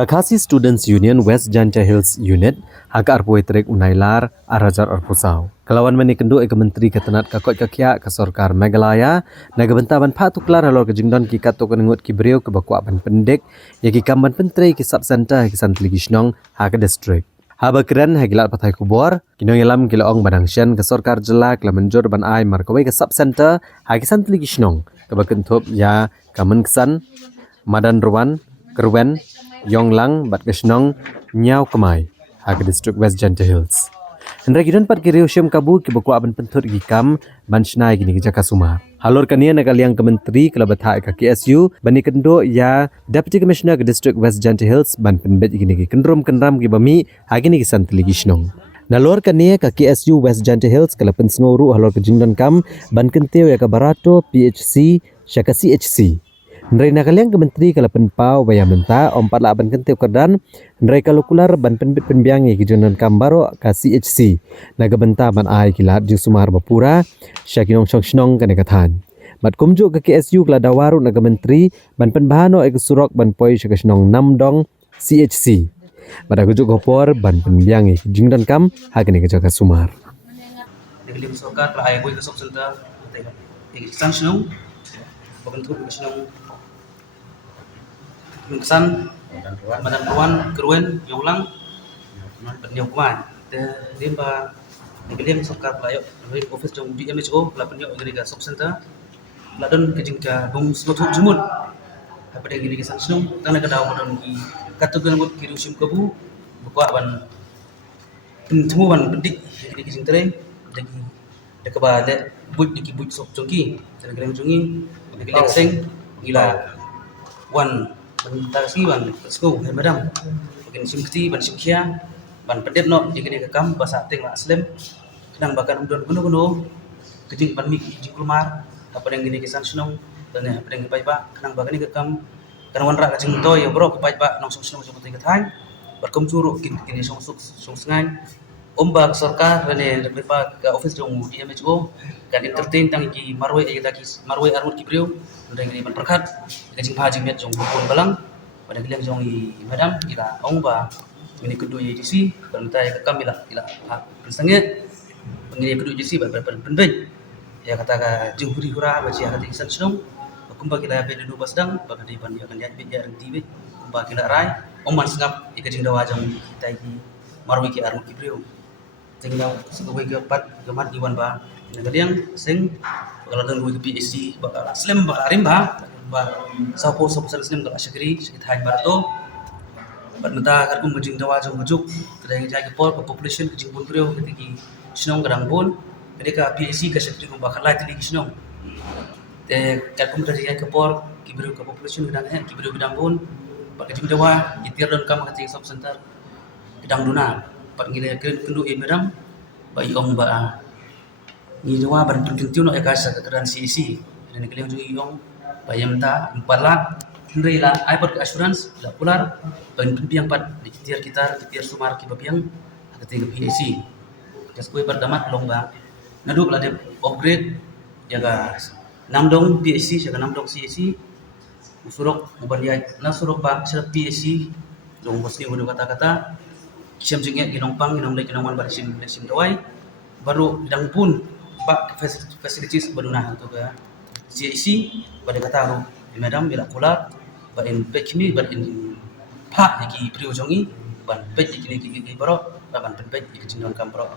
Kakasi Students Union West Janja Hills Unit haka arpoi trek unailar arajar arpusau. Kelawan menikendo ke menteri ketenat kakot kakia ke sorkar Meghalaya naga bentaban patuklar halor ke jingdon ki kato kenengut ki beriau ke bakuaban pendek ya ki kamban pentrei ki subcenter ki santligi snong haka district. Haba keren hagilat patai kubor kinong yalam kilaong badang syen ke sorkar jelak la menjor ban ai markawai ke subcenter haki santligi snong ke bakentup ya kamen kesan Madan Ruan Kerwen Yonglang bat kesnong nyau kemai hak district West Janja Hills. Hendra gidan pat kiriu syam kabu ki bakwa ban pentut gi kam ban shnai gini ki Jakasuma. Halor kania nak aliang kementeri kelabat hak ka KSU bani kendo ya Deputy Commissioner ke district West Janja Hills ban penbet gini ki kendrom kendram ki bami hak gini ki santli gi snong. Nalor kania ka KSU West Janja Hills kelapen sngoru halor ke jingdon kam ban kenteu ya ka barato PHC syaka CHC. Ndrai nakaliang kementeri kalapen pau baya menta ompat la ban kenteu kerdan ndrai kalkular ban penbit penbiangi ki jonan kambaro ka CHC naga benta ban ai kilat ju sumar bapura syakinong shnong kane kathan mat kumju ke KSU kala dawaru naga menteri ban penbahano ek surok ban poi syakinong namdong CHC pada kujuk gopor ban penbiangi ki jingdan kam hagane ke jaga sumar Negeri Sokat lah ayah ke subcenter Iksan Senung Bentuk Senung Mengkesan Madan Ruan Kerwen Yonglang Penyaukuman Limba Negeri Sokat lah ayah office jong DMHO lah penyok negeri ke subcenter ladon ke jingka bung slotuk jumut apa negeri ke Senung tanah kedau madon ki katugan buat kirusim kebu buka ban temuan pendik negeri ke jingtere lagi dekaba de buat dikibut sok jongki negeri jongi negeri seng gila wan mentasi ban sko hai madam bagian simkti ban simkia ban pendet no negeri ke kam bahasa teng la aslim kadang bahkan udon kuno kejing ban mik jingkulmar apa yang gini kesan senong dan apa yang pai pak kadang bahkan ke kam kadang wan rak kajing toy ya bro ke pai pak nong senong seperti ketai berkom curuk kini song sengai ombak sorka rene bepa ke office jong DMHO kan entertain tang ki marwe kita ki marwe armut ki brio ndeng ni ban perkat kajing phaji met jong bukun balang pada gilang jong i madam kita omba ini kedua JC ban ta ke kam ila sange ini kedua JC ban penben ya kata ka jong huri hura baci hati isan senong kumba kita be dulu basdang bagi di ban ya kan ya be ya TV kumba kita rai oman sengap ikajing dawa jong kita ki marwe ki armut ki brio tinggal sebagai keempat kemat iwan ba negeri yang sing kalau dengan gue PSC bakal slim bakal rimba ba sapo slim kalau syakri sakit hai barto bat menta karku majing dawa jong majuk kedai jai ke pol population ke jing pun brio ketiki sinong kadang pun ketika PSC ke syakri ko bakal lai tili sinong te karku kedai ke pol ki brio ke population kadang ki brio kadang pun pak jing dawa jitir don kam ke sub center kadang duna pat ngile kendu e madam ba iong ba ni dawa ban pentiu no ekasa keran CC dan keleng ju iong ba yamta empala ndrei la airport assurance la pular ban pembiang pat dikitiar kita dikitiar sumar ki babiang ketika PAC kas kue pertama lomba naduk la de upgrade jaga namdong PAC jaga namdong CC usurok ubandiai na surok ba sa PAC dong bosni udah kata-kata siam jengnya ginongpang ginong wan barisim dawai baru bidang pun pak facilities baduna untuk ke CIC pada kata ru di madam bila kula ba in pekmi ba in pa iki priu jongi ban pek iki baro ban pek iki jindong kam baro